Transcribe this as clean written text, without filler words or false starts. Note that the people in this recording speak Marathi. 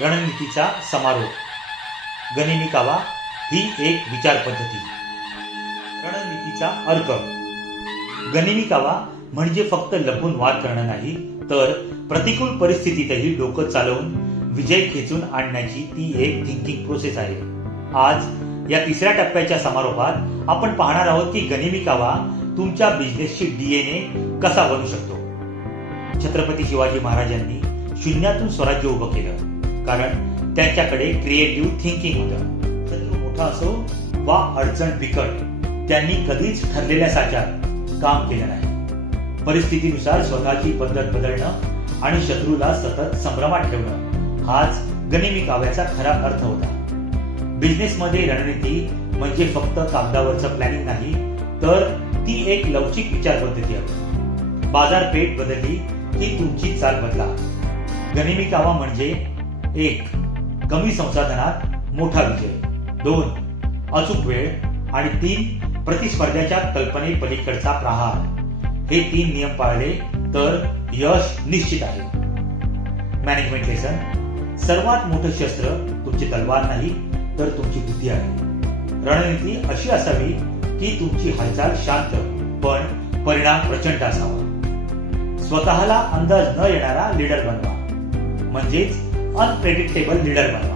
रणनीतीचा समारोप. गनिमी कावा ही एक विचार पद्धती. रणनीतीचा अर्थ. गनिमी कावा म्हणजे फक्त लपून वाद करणं नाही, तर प्रतिकूल परिस्थितीतही डोकं चालवून विजय खेचून आणण्याची ती एक थिंकिंग प्रोसेस आहे. आज या तिसऱ्या टप्प्याच्या समारोपात आपण पाहणार आहोत की गनिमी कावा तुमच्या बिझनेसची डीएनए कसा बनू शकतो. छत्रपती शिवाजी महाराजांनी शून्यातून स्वराज्य उभं केलं, कारण त्यांच्याकडे क्रिएटिव्ह थिंकिंग होतं. शत्रू मोठा असो वा अडचण बिकट, त्यांनी कधीच ठरलेल्या साच्यात काम केलं नाही. परिस्थितीनुसार स्वतःची पद्धत बदलणं आणि शत्रूला सतत संभ्रमात ठेवणं हाच गनिमी काव्याचा खरा अर्थ होता. बिझनेसमध्ये रणनीती म्हणजे फक्त कागदावरचं प्लॅनिंग नाही, तर ती एक लवचिक विचार पद्धती आहे. बाजारपेठ बदलली की तुमची चाल बदला. गनिमी कावा म्हणजे 1. कमी संसाधनात मोठा विजय. 2. अचूक वेळ. आणि 3. प्रतिस्पर्ध्याच्या कल्पनेपलीकडचा प्रहार. हे 3 नियम पाळले तर यश निश्चित आहे. Management lesson. सर्वात मोठं शस्त्र तुमची तलवार नाही, तर तुमची बुद्धी आहे. रणनीती अशी असावी की तुमची हालचाल शांत पण परिणाम प्रचंड असावा. स्वतःला अंदाज न येणारा लीडर बनवा, म्हणजेच अनप्रेडिक्टेबल लीडर बनवा.